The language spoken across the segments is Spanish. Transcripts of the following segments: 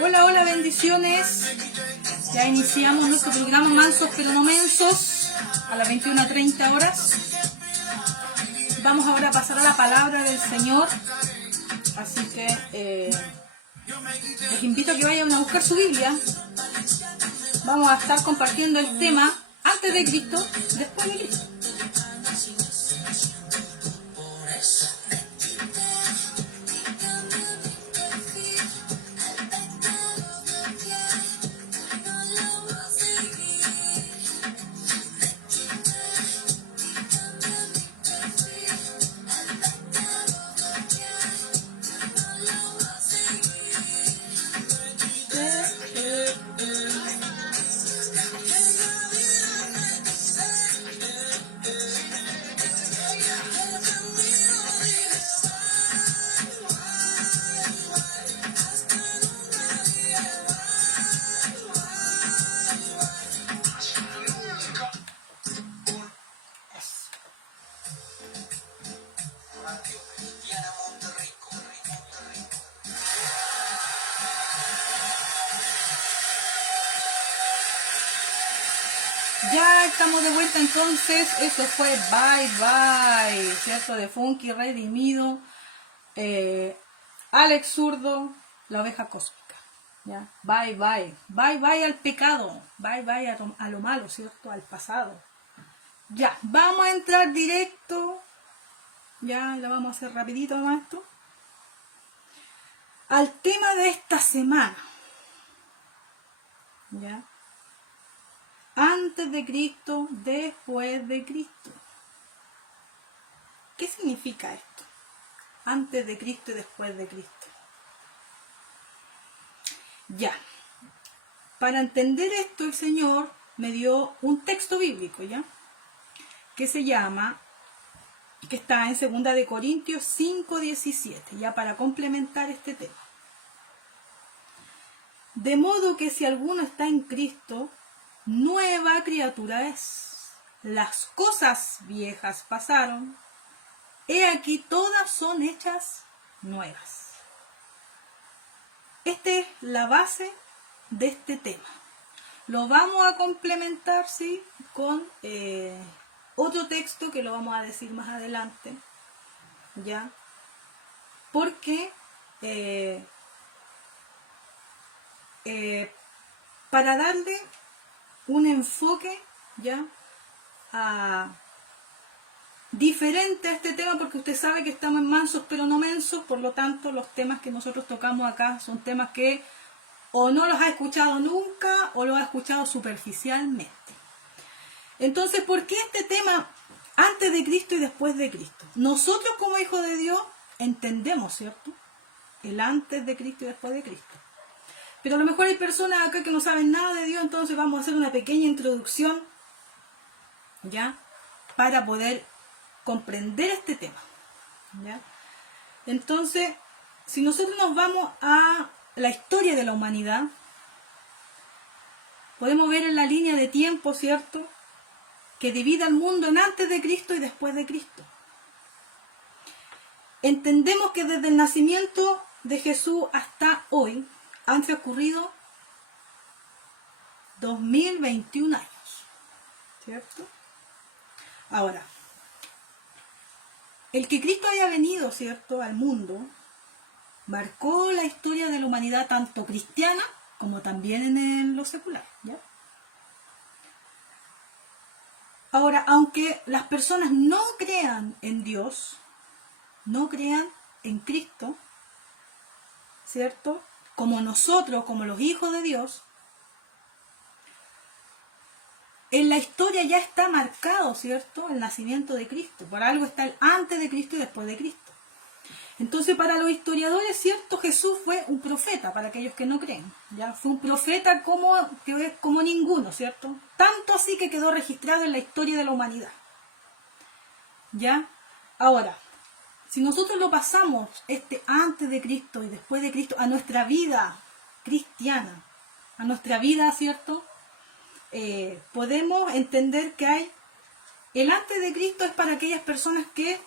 Hola, hola, bendiciones. Ya iniciamos nuestro programa Mansos pero no Mensos a las 21:30 horas. Vamos ahora a pasar a la palabra del Señor. Así que les invito a que vayan a buscar su Biblia. Vamos a estar compartiendo el tema antes de Cristo, después de Cristo. Ya estamos de vuelta entonces. Eso fue Bye Bye, ¿cierto? De Funky Redimido, Alex Zurdo, la oveja cósmica. ¿Ya? Bye Bye. Bye Bye al pecado. Bye Bye a lo malo, ¿cierto? Al pasado. Ya, vamos a entrar directo. Ya, lo vamos a hacer rapidito además esto. Al tema de esta semana. ¿Ya? Antes de Cristo, después de Cristo. ¿Qué significa esto? Antes de Cristo y después de Cristo. Ya. Para entender esto, el Señor me dio un texto bíblico, ¿ya? Que se llama, que está en 2 de Corintios 5:17, ya para complementar este tema. De modo que si alguno está en Cristo, nueva criatura es. Las cosas viejas pasaron, he aquí todas son hechas nuevas. Esta es la base de este tema. Lo vamos a complementar, sí, con otro texto que lo vamos a decir más adelante, ¿ya? Porque para darle un enfoque ya diferente a este tema, porque usted sabe que estamos en mansos pero no mensos, por lo tanto los temas que nosotros tocamos acá son temas que o no los ha escuchado nunca o los ha escuchado superficialmente. Entonces, ¿por qué este tema antes de Cristo y después de Cristo? Nosotros como hijos de Dios entendemos, ¿cierto?, el antes de Cristo y después de Cristo. Pero a lo mejor hay personas acá que no saben nada de Dios, entonces vamos a hacer una pequeña introducción, ¿ya?, para poder comprender este tema, ¿ya? Entonces, si nosotros nos vamos a la historia de la humanidad, podemos ver en la línea de tiempo, ¿cierto?, que divide al mundo en antes de Cristo y después de Cristo. Entendemos que desde el nacimiento de Jesús hasta hoy han transcurrido 2021 años, ¿cierto? Ahora, el que Cristo haya venido, ¿cierto?, al mundo, marcó la historia de la humanidad tanto cristiana como también en lo secular, ¿ya? Ahora, aunque las personas no crean en Dios, no crean en Cristo, ¿cierto?, como nosotros, como los hijos de Dios, en la historia ya está marcado, ¿cierto?, el nacimiento de Cristo. Por algo está el antes de Cristo y después de Cristo. Entonces, para los historiadores, ¿cierto?, Jesús fue un profeta, para aquellos que no creen, ¿ya? Fue un profeta como ninguno, ¿cierto? Tanto así que quedó registrado en la historia de la humanidad, ¿ya? Ahora, si nosotros lo pasamos antes de Cristo y después de Cristo a nuestra vida cristiana, a nuestra vida, ¿cierto?, podemos entender que hay el antes de Cristo es para aquellas personas que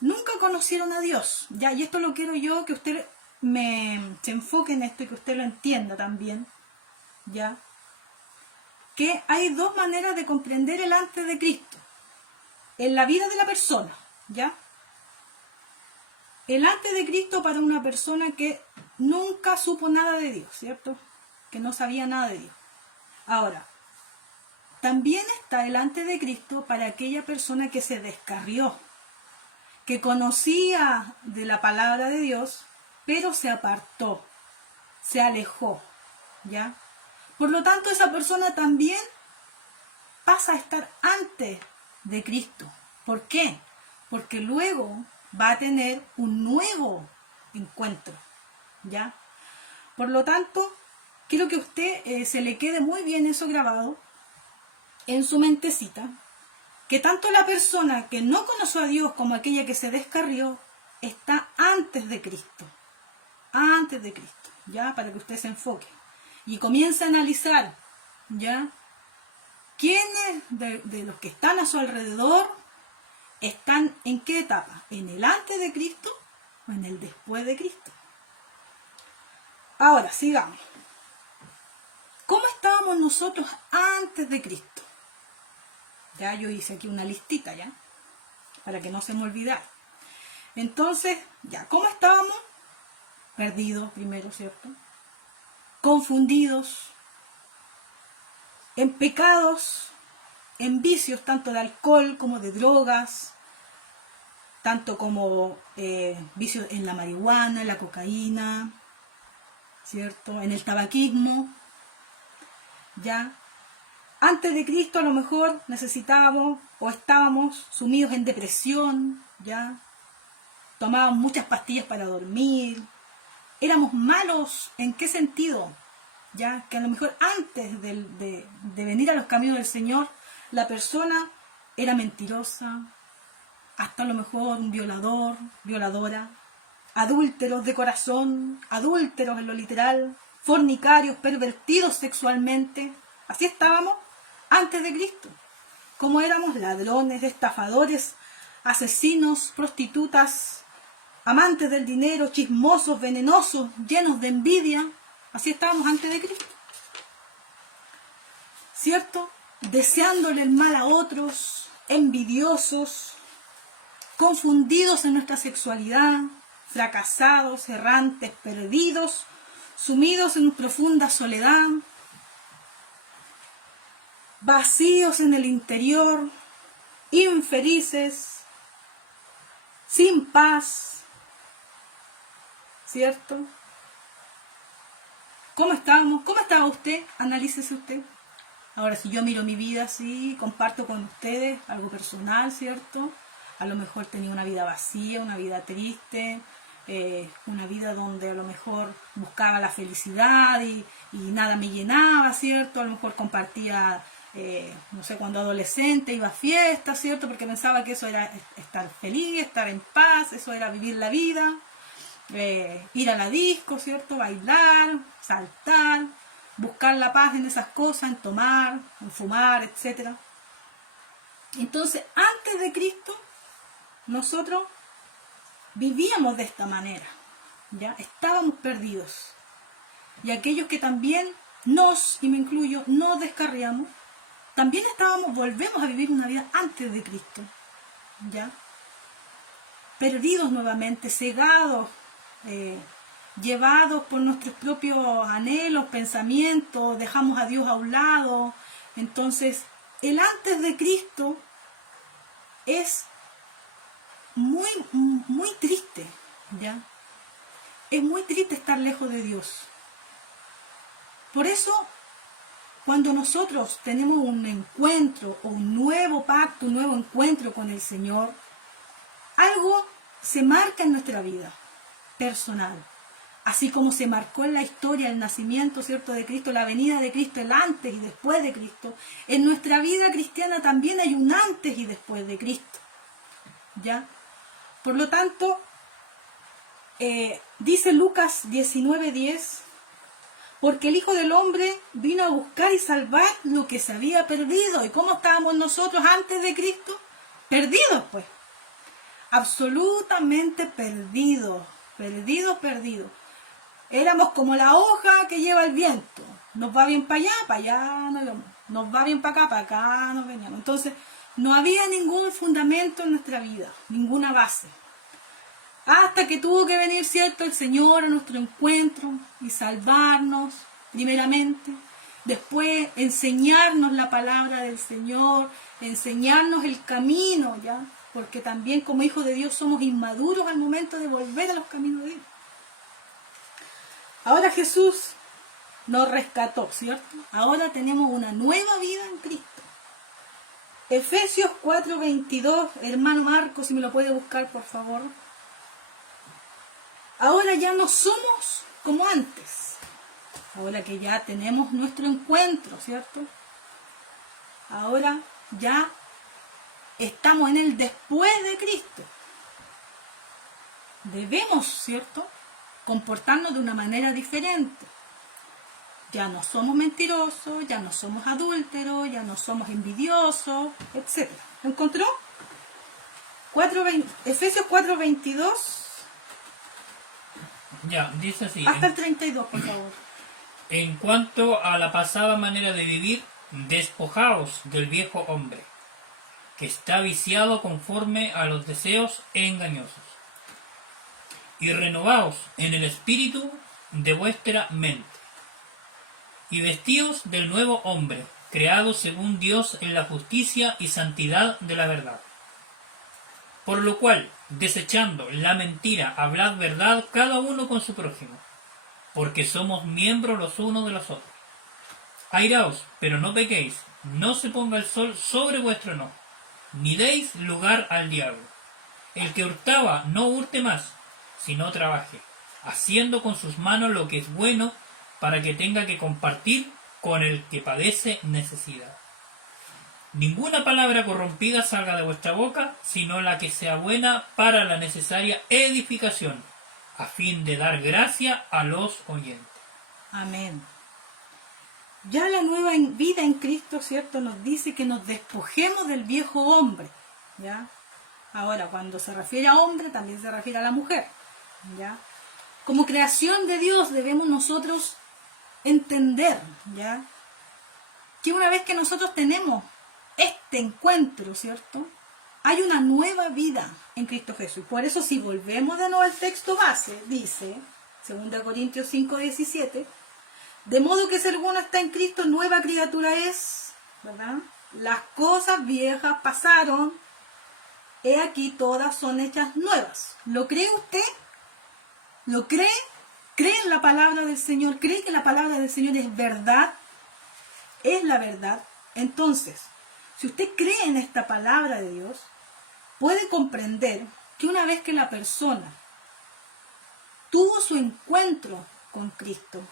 nunca conocieron a Dios, ¿ya? Y esto lo quiero yo que usted se enfoque en esto y que usted lo entienda también, ¿ya? Que hay dos maneras de comprender el antes de Cristo en la vida de la persona, ¿ya? El antes de Cristo para una persona que nunca supo nada de Dios, ¿cierto? Que no sabía nada de Dios. Ahora, también está el antes de Cristo para aquella persona que se descarrió, que conocía de la palabra de Dios, pero se apartó, se alejó, ¿ya? Por lo tanto, esa persona también pasa a estar antes de Cristo. ¿Por qué? Porque luego va a tener un nuevo encuentro, ¿ya? Por lo tanto, quiero que a usted se le quede muy bien eso grabado en su mentecita, que tanto la persona que no conoció a Dios como aquella que se descarrió está antes de Cristo, ¿ya? Para que usted se enfoque y comience a analizar, ¿ya? ¿Quiénes de los que están a su alrededor están en qué etapa? ¿En el antes de Cristo o en el después de Cristo? Ahora, sigamos. ¿Cómo estábamos nosotros antes de Cristo? Ya yo hice aquí una listita, ¿ya? Para que no se me olvidara. Entonces, ya, ¿cómo estábamos? Perdidos primero, ¿cierto? Confundidos, en pecados, en vicios tanto de alcohol como de drogas, tanto como vicios en la marihuana, en la cocaína, ¿cierto? En el tabaquismo, ¿ya? Antes de Cristo a lo mejor necesitábamos o estábamos sumidos en depresión, ¿ya? Tomábamos muchas pastillas para dormir. Éramos malos, ¿en qué sentido? ¿Ya? Que a lo mejor antes de venir a los caminos del Señor, la persona era mentirosa, hasta a lo mejor un violador, violadora, adúlteros de corazón, adúlteros en lo literal, fornicarios, pervertidos sexualmente. Así estábamos antes de Cristo. Como éramos ladrones, estafadores, asesinos, prostitutas, amantes del dinero, chismosos, venenosos, llenos de envidia. Así estábamos antes de Cristo, ¿cierto? Deseándole el mal a otros, envidiosos, confundidos en nuestra sexualidad, fracasados, errantes, perdidos, sumidos en profunda soledad, vacíos en el interior, infelices, sin paz, ¿cierto? ¿Cómo estábamos? ¿Cómo estaba usted? Analícese usted. Ahora, si yo miro mi vida así, comparto con ustedes algo personal, ¿cierto? A lo mejor tenía una vida vacía, una vida triste, una vida donde a lo mejor buscaba la felicidad y nada me llenaba, ¿cierto? A lo mejor compartía, no sé, cuando adolescente iba a fiestas, ¿cierto? Porque pensaba que eso era estar feliz, estar en paz, eso era vivir la vida. Ir a la disco, ¿cierto? Bailar, saltar, buscar la paz en esas cosas, en tomar, en fumar, etc. Entonces, antes de Cristo, nosotros vivíamos de esta manera, ¿ya? Estábamos perdidos. Y aquellos que también y me incluyo, nos descarriamos, también volvemos a vivir una vida antes de Cristo, ¿ya? Perdidos nuevamente, cegados, llevados por nuestros propios anhelos, pensamientos, dejamos a Dios a un lado. Entonces, el antes de Cristo es muy, muy triste, ¿ya? Es muy triste estar lejos de Dios. Por eso, cuando nosotros tenemos un encuentro o un nuevo pacto, un nuevo encuentro con el Señor, algo se marca en nuestra vida personal, así como se marcó en la historia el nacimiento, ¿cierto?, de Cristo, la venida de Cristo, el antes y después de Cristo. En nuestra vida cristiana también hay un antes y después de Cristo, ¿ya? Por lo tanto, dice Lucas 19:10, porque el Hijo del Hombre vino a buscar y salvar lo que se había perdido. ¿Y cómo estábamos nosotros antes de Cristo? Perdidos, pues. absolutamente perdidos, perdidos. Éramos como la hoja que lleva el viento. Nos va bien para allá no íbamos. Nos va bien para acá no veníamos. Entonces, no había ningún fundamento en nuestra vida, ninguna base. Hasta que tuvo que venir, ¿cierto?, el Señor a nuestro encuentro y salvarnos, primeramente. Después, enseñarnos la palabra del Señor, enseñarnos el camino, ¿ya? Porque también como hijos de Dios somos inmaduros al momento de volver a los caminos de Dios. Ahora Jesús nos rescató, ¿cierto? Ahora tenemos una nueva vida en Cristo. Efesios 4:22, hermano Marco, si me lo puede buscar, por favor. Ahora ya no somos como antes. Ahora que ya tenemos nuestro encuentro, ¿cierto? Ahora ya estamos en el después de Cristo. Debemos, ¿cierto?, comportarnos de una manera diferente. Ya no somos mentirosos, ya no somos adúlteros, ya no somos envidiosos, etc. ¿Lo encontró? Efesios 4:22. Ya, dice así. Hasta el 32, por favor. En cuanto a la pasada manera de vivir, despojaos del viejo hombre, que está viciado conforme a los deseos engañosos, y renovaos en el espíritu de vuestra mente, y vestíos del nuevo hombre, creado según Dios en la justicia y santidad de la verdad. Por lo cual, desechando la mentira, hablad verdad cada uno con su prójimo, porque somos miembros los unos de los otros. Airaos, pero no pequéis, no se ponga el sol sobre vuestro enojo, ni deis lugar al diablo. El que hurtaba, no hurte más, sino trabaje, haciendo con sus manos lo que es bueno, para que tenga que compartir con el que padece necesidad. Ninguna palabra corrompida salga de vuestra boca, sino la que sea buena para la necesaria edificación, a fin de dar gracia a los oyentes. Amén. Ya la nueva vida en Cristo, ¿cierto?, nos dice que nos despojemos del viejo hombre, ¿ya? Ahora, cuando se refiere a hombre, también se refiere a la mujer, ¿ya? Como creación de Dios debemos nosotros entender, ¿ya?, que una vez que nosotros tenemos este encuentro, ¿cierto?, hay una nueva vida en Cristo Jesús. Por eso, si volvemos de nuevo al texto base, dice 2 Corintios 5:17, de modo que si alguno está en Cristo, nueva criatura es, ¿verdad? Las cosas viejas pasaron, he aquí todas son hechas nuevas. ¿Lo cree usted? ¿Lo cree? ¿Cree en la palabra del Señor? ¿Cree que la palabra del Señor es verdad? Es la verdad. Entonces, si usted cree en esta palabra de Dios, puede comprender que una vez que la persona tuvo su encuentro con Cristo,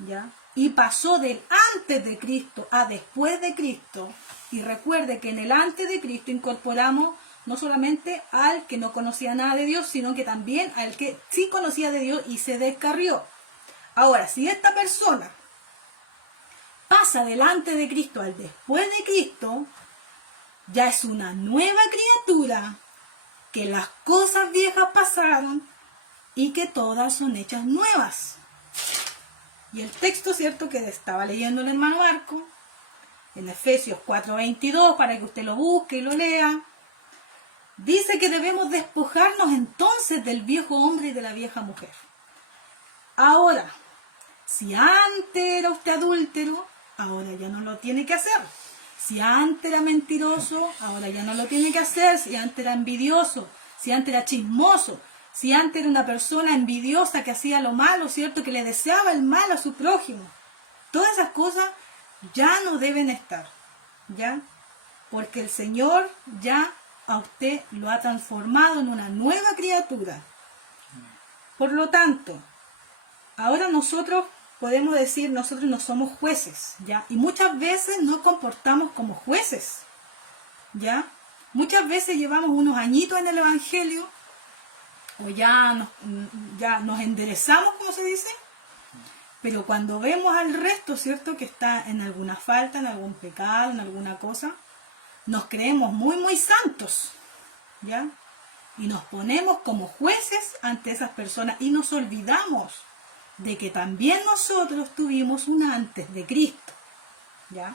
¿ya?, y pasó del antes de Cristo a después de Cristo, y recuerde que en el antes de Cristo incorporamos no solamente al que no conocía nada de Dios, sino que también al que sí conocía de Dios y se descarrió. Ahora, si esta persona pasa delante de Cristo al después de Cristo, ya es una nueva criatura, que las cosas viejas pasaron y que todas son hechas nuevas. Y el texto, ¿cierto?, que estaba leyendo el hermano Marco, en Efesios 4:22, para que usted lo busque y lo lea, dice que debemos despojarnos entonces del viejo hombre y de la vieja mujer. Ahora, si antes era usted adúltero, ahora ya no lo tiene que hacer. Si antes era mentiroso, ahora ya no lo tiene que hacer. Si antes era envidioso, si antes era chismoso, si antes era una persona envidiosa que hacía lo malo, ¿cierto?, que le deseaba el mal a su prójimo. Todas esas cosas ya no deben estar, ¿ya? Porque el Señor ya a usted lo ha transformado en una nueva criatura. Por lo tanto, ahora nosotros podemos decir, nosotros no somos jueces, ¿ya? Y muchas veces nos comportamos como jueces, ¿ya? Muchas veces llevamos unos añitos en el Evangelio, o ya nos enderezamos, como se dice, pero cuando vemos al resto, ¿cierto?, que está en alguna falta, en algún pecado, en alguna cosa, nos creemos muy, muy santos, ¿ya? Y nos ponemos como jueces ante esas personas y nos olvidamos de que también nosotros tuvimos un antes de Cristo. ¿Ya?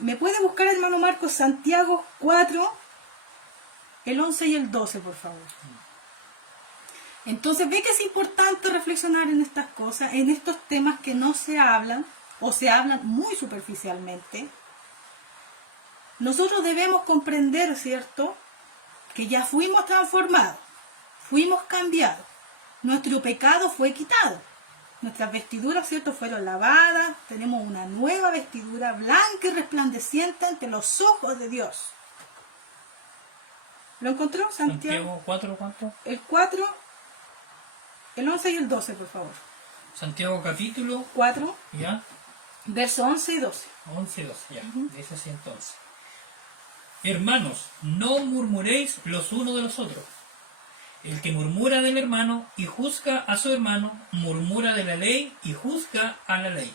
¿Me puede buscar, hermano Marcos, Santiago 4, el 11 y el 12, por favor? Entonces ve que es importante reflexionar en estas cosas, en estos temas que no se hablan o se hablan muy superficialmente. Nosotros debemos comprender, ¿cierto?, que ya fuimos transformados, fuimos cambiados, nuestro pecado fue quitado, nuestras vestiduras, ¿cierto?, fueron lavadas, tenemos una nueva vestidura blanca y resplandeciente ante los ojos de Dios. ¿Lo encontró, Santiago? Santiago 4, ¿cuánto? El 4, el 11 y el 12, por favor. Santiago capítulo 4, ya, versos 11 y 12. 11, 12, ya, dice así entonces. Hermanos, no murmuréis los unos de los otros. El que murmura del hermano y juzga a su hermano, murmura de la ley y juzga a la ley.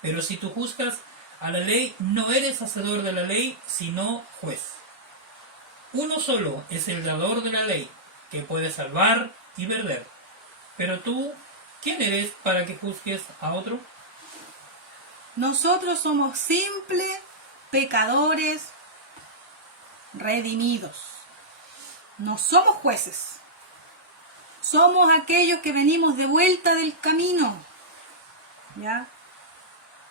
Pero si tú juzgas a la ley, no eres hacedor de la ley, sino juez. Uno solo es el dador de la ley, que puede salvar y perder. Pero tú, ¿quién eres para que juzgues a otro? Nosotros somos simples pecadores redimidos. No somos jueces. Somos aquellos que venimos de vuelta del camino. ¿Ya?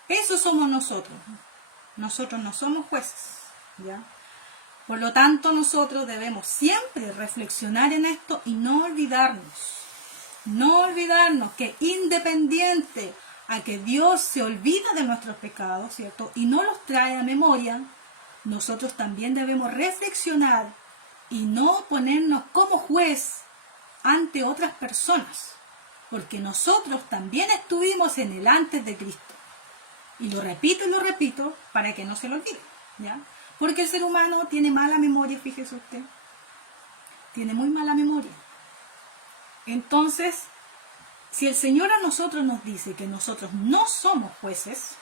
Eso somos nosotros. Nosotros no somos jueces. ¿Ya? Por lo tanto, nosotros debemos siempre reflexionar en esto y no olvidarnos. No olvidarnos que independiente a que Dios se olvida de nuestros pecados, ¿cierto?, y no los trae a memoria, nosotros también debemos reflexionar y no ponernos como juez ante otras personas, porque nosotros también estuvimos en el antes de Cristo. Y lo repito para que no se lo olvide, ¿ya? Porque el ser humano tiene mala memoria, fíjese usted. Tiene muy mala memoria. Entonces, si el Señor a nosotros nos dice que nosotros no somos jueces,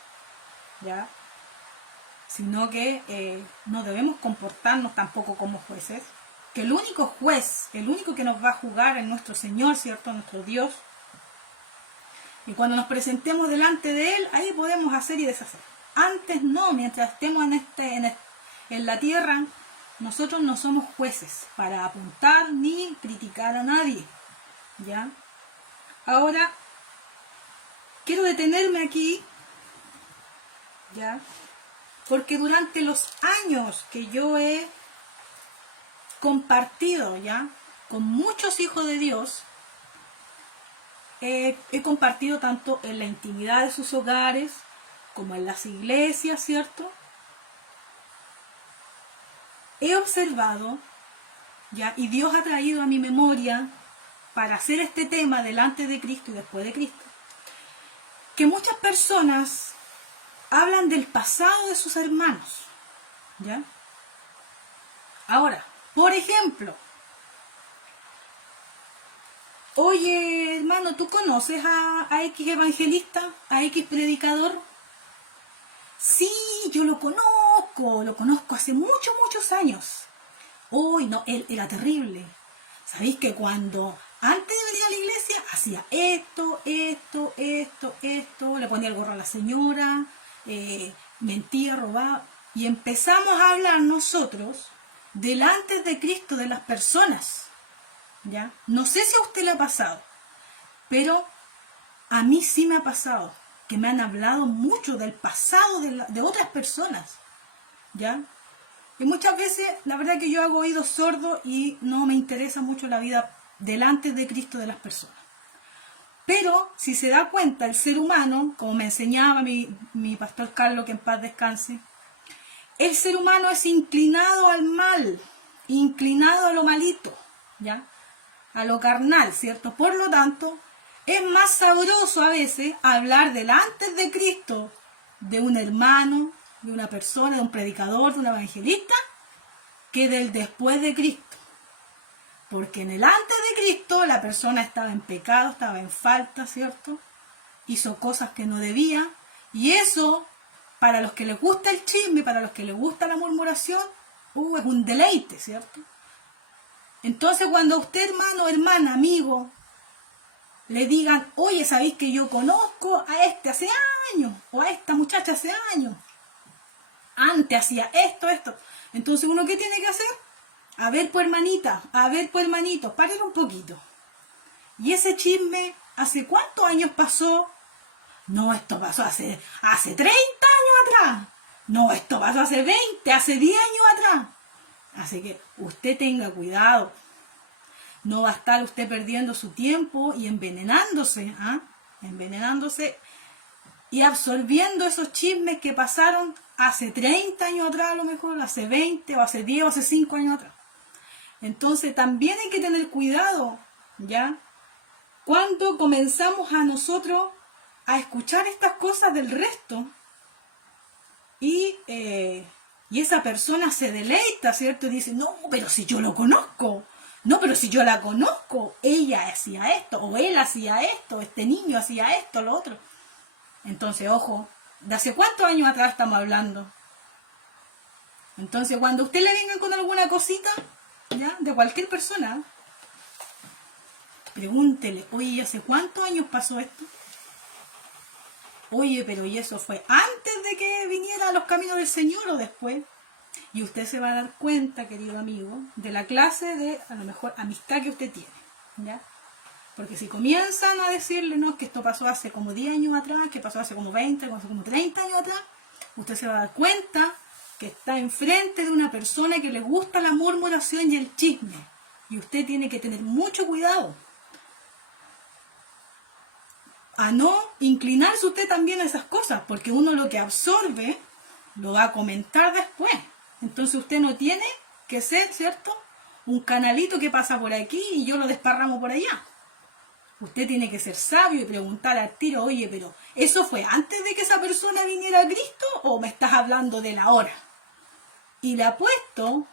¿ya?, sino que no debemos comportarnos tampoco como jueces, que el único juez, el único que nos va a juzgar es nuestro Señor, ¿cierto?, nuestro Dios. Y cuando nos presentemos delante de Él, ahí podemos hacer y deshacer. Antes no, mientras estemos en la tierra, nosotros no somos jueces para apuntar ni criticar a nadie. ¿Ya? Ahora, quiero detenerme aquí, ¿ya?, porque durante los años que yo he compartido, ¿ya?, con muchos hijos de Dios, he compartido tanto en la intimidad de sus hogares como en las iglesias, ¿cierto? He observado, ¿ya?, y Dios ha traído a mi memoria para hacer este tema delante de Cristo y después de Cristo, que muchas personas hablan del pasado de sus hermanos, ¿ya? Ahora, por ejemplo, oye, hermano, ¿tú conoces a X evangelista, a X predicador? Sí, yo lo conozco hace muchos años. Uy, no, él era terrible. ¿Sabéis que cuando antes de venir a la iglesia hacía esto, le ponía el gorro a la señora, mentía, robaba, y empezamos a hablar nosotros delante de Cristo de las personas, ¿ya? No sé si a usted le ha pasado, pero a mí sí me ha pasado, que me han hablado mucho del pasado de otras personas, ¿ya? Y muchas veces, la verdad que yo hago oídos sordos y no me interesa mucho la vida delante de Cristo de las personas. Pero, si se da cuenta, el ser humano, como me enseñaba mi pastor Carlos, que en paz descanse, el ser humano es inclinado al mal, inclinado a lo malito, ¿ya?, a lo carnal, ¿cierto? Por lo tanto, es más sabroso a veces hablar del antes de Cristo de un hermano, de una persona, de un predicador, de un evangelista, que del después de Cristo. Porque en el antes de Cristo la persona estaba en pecado, estaba en falta, ¿cierto? Hizo cosas que no debía. Y eso, para los que les gusta el chisme, para los que les gusta la murmuración, es un deleite, ¿cierto? Entonces cuando usted, hermano, hermana, amigo, le digan, oye, ¿sabéis que yo conozco a este hace años? O a esta muchacha hace años. Antes hacía esto, esto. Entonces, ¿uno qué tiene que hacer? A ver, pues, hermanita, a ver, pues, hermanito, paren un poquito. ¿Y ese chisme hace cuántos años pasó? No, esto pasó hace 30 años atrás. No, esto pasó hace 20, hace 10 años atrás. Así que usted tenga cuidado. No va a estar usted perdiendo su tiempo y envenenándose, envenenándose y absorbiendo esos chismes que pasaron hace 30 años atrás, a lo mejor, hace 20 o hace 10 o hace 5 años atrás. Entonces también hay que tener cuidado, ¿ya? Cuando comenzamos a nosotros a escuchar estas cosas del resto y esa persona se deleita, ¿cierto? Y dice, no, pero si yo lo conozco. No, pero si yo la conozco, ella hacía esto, o él hacía esto, este niño hacía esto, lo otro. Entonces, ojo, ¿de hace cuántos años atrás estamos hablando? Entonces, cuando usted le venga con alguna cosita, ¿ya? De cualquier persona, pregúntele, oye, ¿hace cuántos años pasó esto? Oye, pero ¿y eso fue antes de que viniera a los caminos del Señor o después? Y usted se va a dar cuenta, querido amigo, de la clase de, a lo mejor, amistad que usted tiene, ¿ya? Porque si comienzan a decirle, no, que esto pasó hace como 10 años atrás, que pasó hace como 20, hace como 30 años atrás, usted se va a dar cuenta que está enfrente de una persona que le gusta la murmuración y el chisme. Y usted tiene que tener mucho cuidado a no inclinarse usted también a esas cosas, porque uno lo que absorbe lo va a comentar después. Entonces usted no tiene que ser, ¿cierto?, un canalito que pasa por aquí y yo lo desparramo por allá. Usted tiene que ser sabio y preguntar al tiro, oye, pero ¿eso fue antes de que esa persona viniera a Cristo o me estás hablando de la hora? Y le apuesto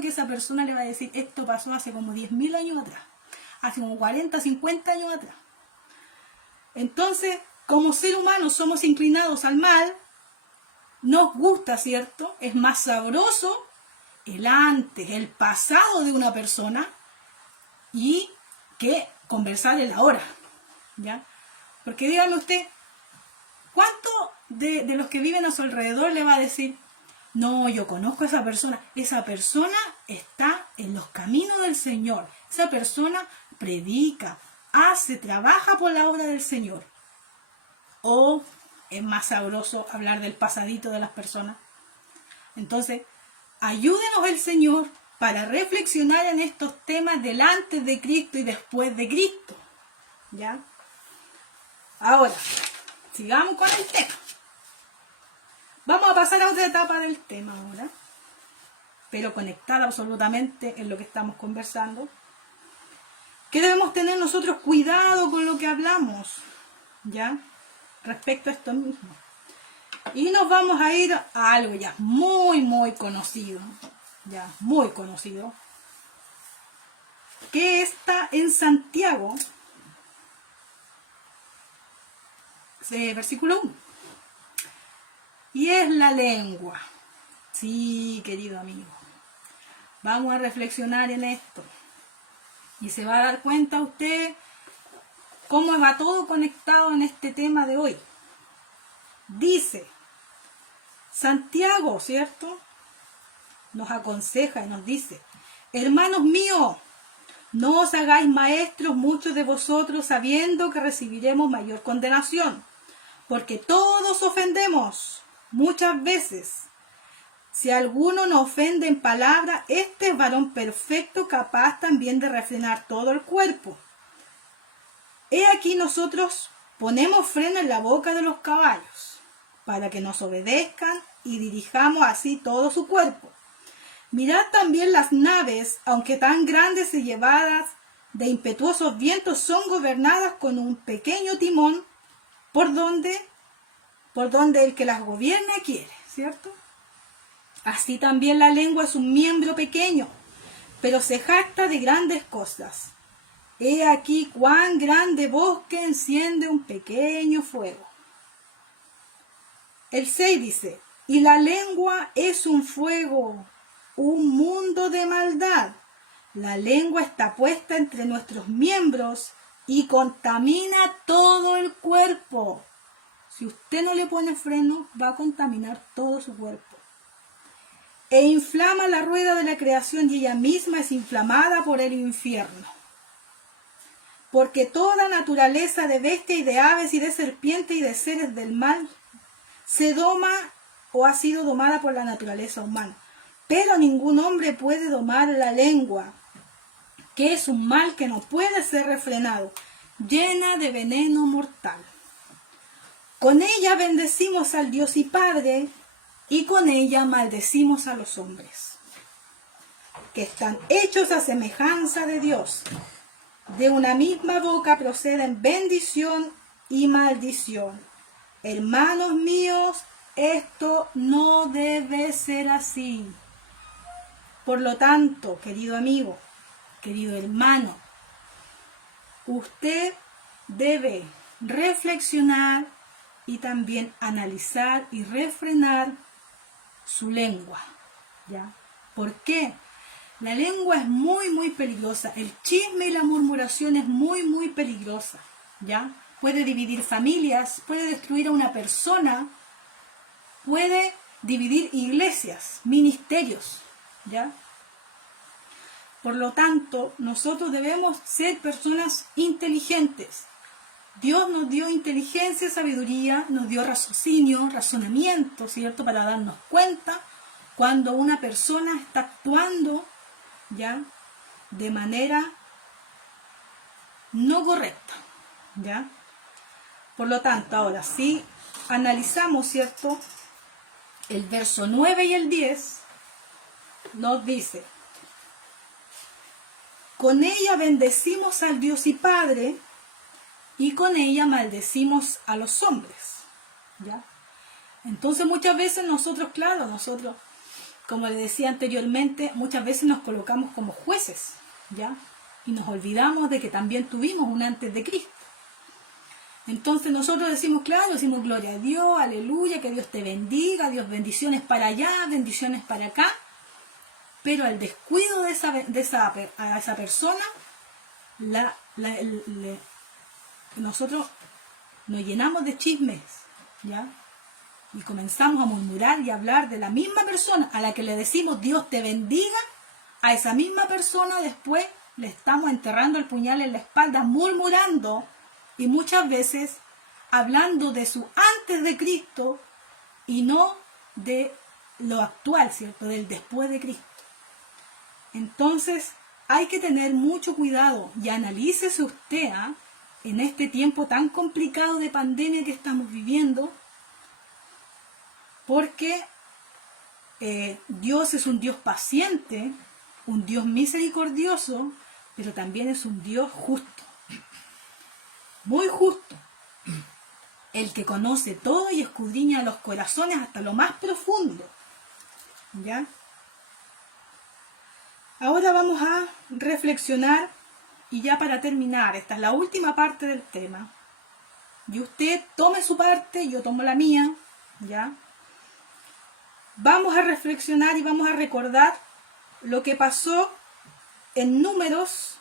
que esa persona le va a decir, esto pasó hace como 10.000 años atrás, hace como 40, 50 años atrás. Entonces, como ser humano somos inclinados al mal, nos gusta, ¿cierto? Es más sabroso el antes, el pasado de una persona y que conversar el ahora, ¿ya? Porque dígame usted, ¿cuánto de los que viven a su alrededor le va a decir, no, yo conozco a esa persona está en los caminos del Señor, esa persona predica, hace, trabaja por la obra del Señor? O es más sabroso hablar del pasadito de las personas. Entonces, ayúdenos el Señor para reflexionar en estos temas del antes de Cristo y después de Cristo, ¿ya? Ahora, sigamos con el tema. Vamos a pasar a otra etapa del tema ahora, pero conectada absolutamente en lo que estamos conversando. Que debemos tener nosotros cuidado con lo que hablamos, ¿ya? Respecto a esto mismo. Y nos vamos a ir a algo ya muy, muy conocido, ya muy conocido, que está en Santiago, versículo 1. Y es la lengua. Sí, querido amigo. Vamos a reflexionar en esto. Y se va a dar cuenta usted cómo va todo conectado en este tema de hoy. Dice, Santiago, ¿cierto?, nos aconseja y nos dice, hermanos míos, no os hagáis maestros muchos de vosotros sabiendo que recibiremos mayor condenación, porque todos ofendemos muchas veces. Si alguno nos ofende en palabra, este es varón perfecto, capaz también de refrenar todo el cuerpo. He aquí nosotros ponemos freno en la boca de los caballos, para que nos obedezcan y dirijamos así todo su cuerpo. Mirad también las naves, aunque tan grandes y llevadas de impetuosos vientos, son gobernadas con un pequeño timón, por donde el que las gobierna quiere, ¿cierto? Así también la lengua es un miembro pequeño, pero se jacta de grandes cosas. He aquí cuán grande bosque enciende un pequeño fuego. El 6 dice, y la lengua es un fuego, un mundo de maldad. La lengua está puesta entre nuestros miembros y contamina todo el cuerpo. Si usted no le pone freno, va a contaminar todo su cuerpo. E inflama la rueda de la creación y ella misma es inflamada por el infierno. Porque toda naturaleza de bestia y de aves y de serpiente y de seres del mal se doma o ha sido domada por la naturaleza humana. Pero ningún hombre puede domar la lengua, que es un mal que no puede ser refrenado, llena de veneno mortal. Con ella bendecimos al Dios y Padre, y con ella maldecimos a los hombres, que están hechos a semejanza de Dios. De una misma boca proceden bendición y maldición. Hermanos míos, esto no debe ser así. Por lo tanto, querido amigo, querido hermano, usted debe reflexionar y también analizar y refrenar su lengua, ¿ya? ¿Por qué? La lengua es muy peligrosa. El chisme y la murmuración es muy peligrosa, ¿ya? Puede dividir familias, puede destruir a una persona, puede dividir iglesias, ministerios, ¿ya? Por lo tanto, nosotros debemos ser personas inteligentes. Dios nos dio inteligencia, sabiduría, nos dio raciocinio, razonamiento, ¿cierto? Para darnos cuenta cuando una persona está actuando, ¿ya?, de manera no correcta, ¿ya? Por lo tanto, ahora si analizamos, ¿cierto?, el verso 9 y el 10, nos dice: con ella bendecimos al Dios y Padre, y con ella maldecimos a los hombres, ¿ya? Entonces muchas veces nosotros, como le decía anteriormente, muchas veces nos colocamos como jueces, ¿ya? Y nos olvidamos de que también tuvimos un antes de Cristo. Entonces nosotros decimos gloria a Dios, aleluya, que Dios te bendiga, Dios, bendiciones para allá, bendiciones para acá, pero al descuido de esa persona, nosotros nos llenamos de chismes, ¿ya? Y comenzamos a murmurar y a hablar de la misma persona a la que le decimos Dios te bendiga. A esa misma persona después le estamos enterrando el puñal en la espalda, murmurando, y muchas veces hablando de su antes de Cristo y no de lo actual, ¿cierto?, del después de Cristo. Entonces hay que tener mucho cuidado y analícese usted, en este tiempo tan complicado de pandemia que estamos viviendo, porque Dios es un Dios paciente, un Dios misericordioso, pero también es un Dios justo, muy justo, el que conoce todo y escudriña los corazones hasta lo más profundo, ¿ya? Ahora vamos a reflexionar, y ya para terminar, esta es la última parte del tema, y usted tome su parte, yo tomo la mía, ¿ya? Vamos a reflexionar y vamos a recordar lo que pasó en Números.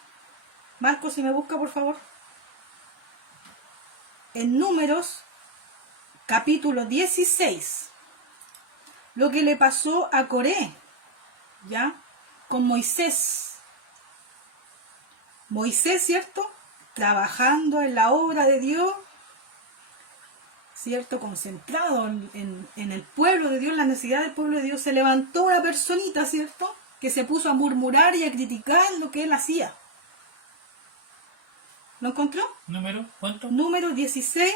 Marco, si me busca, por favor. En Números, capítulo 16. Lo que le pasó a Coré, ¿ya?, con Moisés. Moisés, ¿cierto?, trabajando en la obra de Dios, ¿cierto?, concentrado en el pueblo de Dios, la necesidad del pueblo de Dios, se levantó una personita, ¿cierto?, que se puso a murmurar y a criticar lo que él hacía. ¿Lo encontró? ¿Número? ¿Cuánto? Número 16,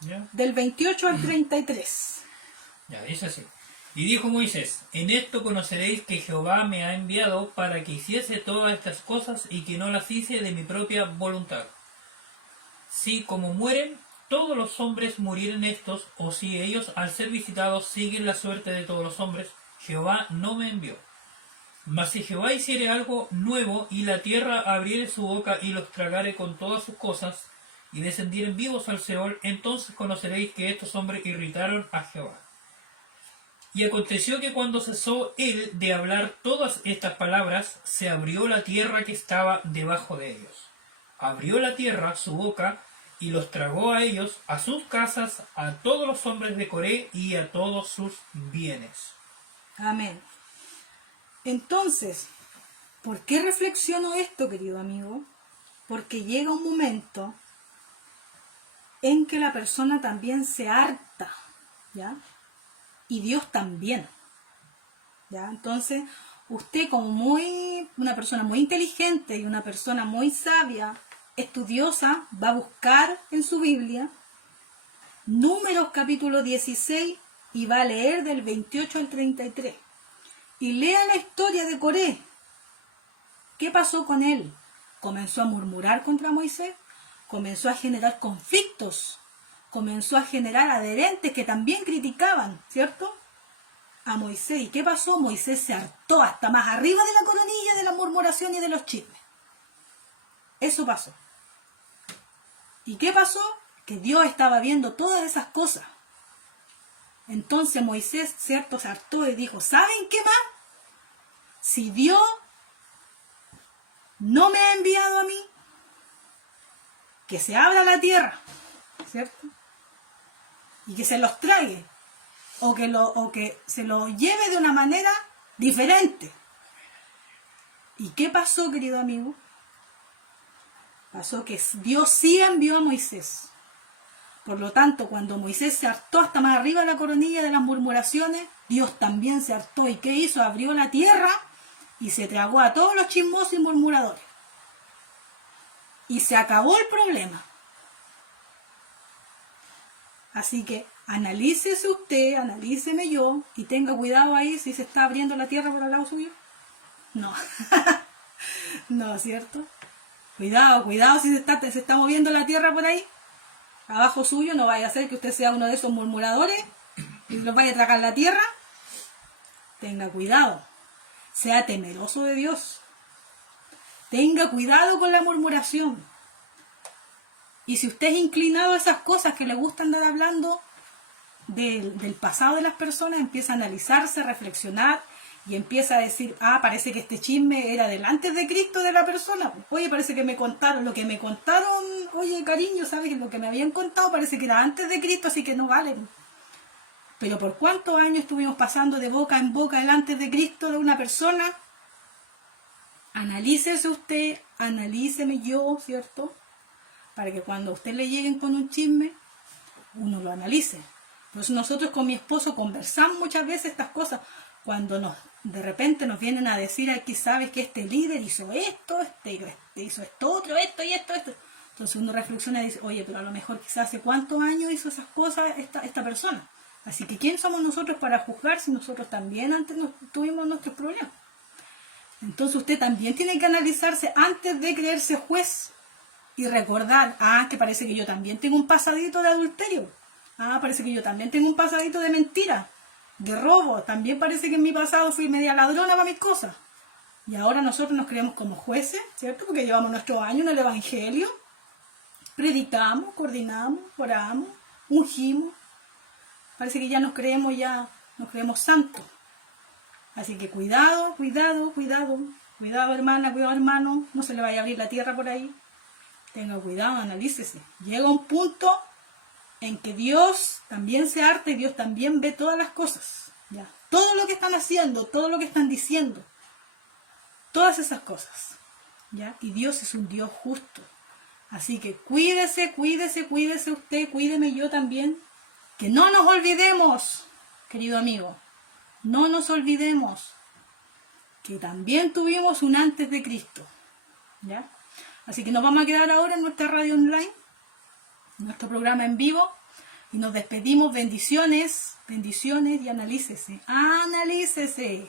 ¿Ya? del 28 al 33. Ya, es así. Y dijo Moisés: en esto conoceréis que Jehová me ha enviado para que hiciese todas estas cosas y que no las hice de mi propia voluntad. Si como mueren todos los hombres murieren estos, o si ellos al ser visitados siguen la suerte de todos los hombres, Jehová no me envió. Mas si Jehová hiciere algo nuevo, y la tierra abriere su boca y los tragare con todas sus cosas, y descendieren vivos al Seol, entonces conoceréis que estos hombres irritaron a Jehová. Y aconteció que cuando cesó él de hablar todas estas palabras, se abrió la tierra que estaba debajo de ellos. Abrió la tierra su boca y los tragó a ellos, a sus casas, a todos los hombres de Coré y a todos sus bienes. Amén. Entonces, ¿por qué reflexiono esto, querido amigo? Porque llega un momento en que la persona también se harta, ¿ya? Y Dios también, ¿ya? Entonces, usted como una persona muy inteligente y una persona muy sabia, estudiosa, va a buscar en su Biblia Números capítulo 16 y va a leer del 28 al 33. Y lea la historia de Coré. ¿Qué pasó con él? Comenzó a murmurar contra Moisés, comenzó a generar conflictos, comenzó a generar adherentes que también criticaban, ¿cierto?, a Moisés. ¿Y qué pasó? Moisés se hartó hasta más arriba de la coronilla de la murmuración y de los chismes. Eso pasó. ¿Y qué pasó? Que Dios estaba viendo todas esas cosas. Entonces Moisés, ¿cierto?, se hartó y dijo, ¿saben qué más? Si Dios no me ha enviado a mí, que se abra la tierra, ¿cierto?, y que se los trague, o que se lo lleve de una manera diferente. ¿Y qué pasó, querido amigo? Pasó que Dios sí envió a Moisés. Por lo tanto, cuando Moisés se hartó hasta más arriba de la coronilla de las murmuraciones, Dios también se hartó. ¿Y qué hizo? Abrió la tierra y se tragó a todos los chismosos y murmuradores. Y se acabó el problema. Así que analícese usted, analíceme yo, y tenga cuidado ahí si se está abriendo la tierra por el lado suyo. No. No, ¿cierto? Cuidado, cuidado si se está moviendo la tierra por ahí. Abajo suyo, no vaya a ser que usted sea uno de esos murmuradores y los vaya a tragar la tierra. Tenga cuidado. Sea temeroso de Dios. Tenga cuidado con la murmuración. Y si usted es inclinado a esas cosas que le gusta andar hablando del pasado de las personas, empieza a analizarse, a reflexionar y empieza a decir, parece que este chisme era del antes de Cristo de la persona. Oye, parece que me contaron, lo que me contaron, oye, cariño, ¿sabes? Lo que me habían contado parece que era antes de Cristo, así que no vale. Pero ¿por cuántos años estuvimos pasando de boca en boca el antes de Cristo de una persona? Analícese usted, analíceme yo, ¿cierto?, para que cuando a usted le lleguen con un chisme, uno lo analice. Por eso nosotros con mi esposo conversamos muchas veces estas cosas. Cuando de repente nos vienen a decir aquí, sabes que este líder hizo esto, este hizo esto otro, esto y esto. Entonces uno reflexiona y dice, oye, pero a lo mejor quizás hace cuántos años hizo esas cosas esta persona. Así que ¿quién somos nosotros para juzgar si nosotros también antes tuvimos nuestros problemas? Entonces usted también tiene que analizarse antes de creerse juez y recordar, que parece que yo también tengo un pasadito de adulterio. Parece que yo también tengo un pasadito de mentira, de robo. También parece que en mi pasado fui media ladrona para mis cosas. Y ahora nosotros nos creemos como jueces, ¿cierto? Porque llevamos nuestros años en el Evangelio. Predicamos, coordinamos, oramos, ungimos. Parece que ya nos creemos santos. Así que cuidado, cuidado, cuidado. Cuidado, hermana, cuidado, hermano. No se le vaya a abrir la tierra por ahí. Tenga cuidado, analícese. Llega un punto en que Dios también se harta y Dios también ve todas las cosas. ¿Ya? Todo lo que están haciendo, todo lo que están diciendo. Todas esas cosas. ¿Ya? Y Dios es un Dios justo. Así que cuídese, cuídese, cuídese usted, cuídeme yo también. Que no nos olvidemos, querido amigo. No nos olvidemos que también tuvimos un antes de Cristo. ¿Ya? Así que nos vamos a quedar ahora en nuestra radio online, nuestro programa en vivo, y nos despedimos. Bendiciones, bendiciones, y analícese, analícese.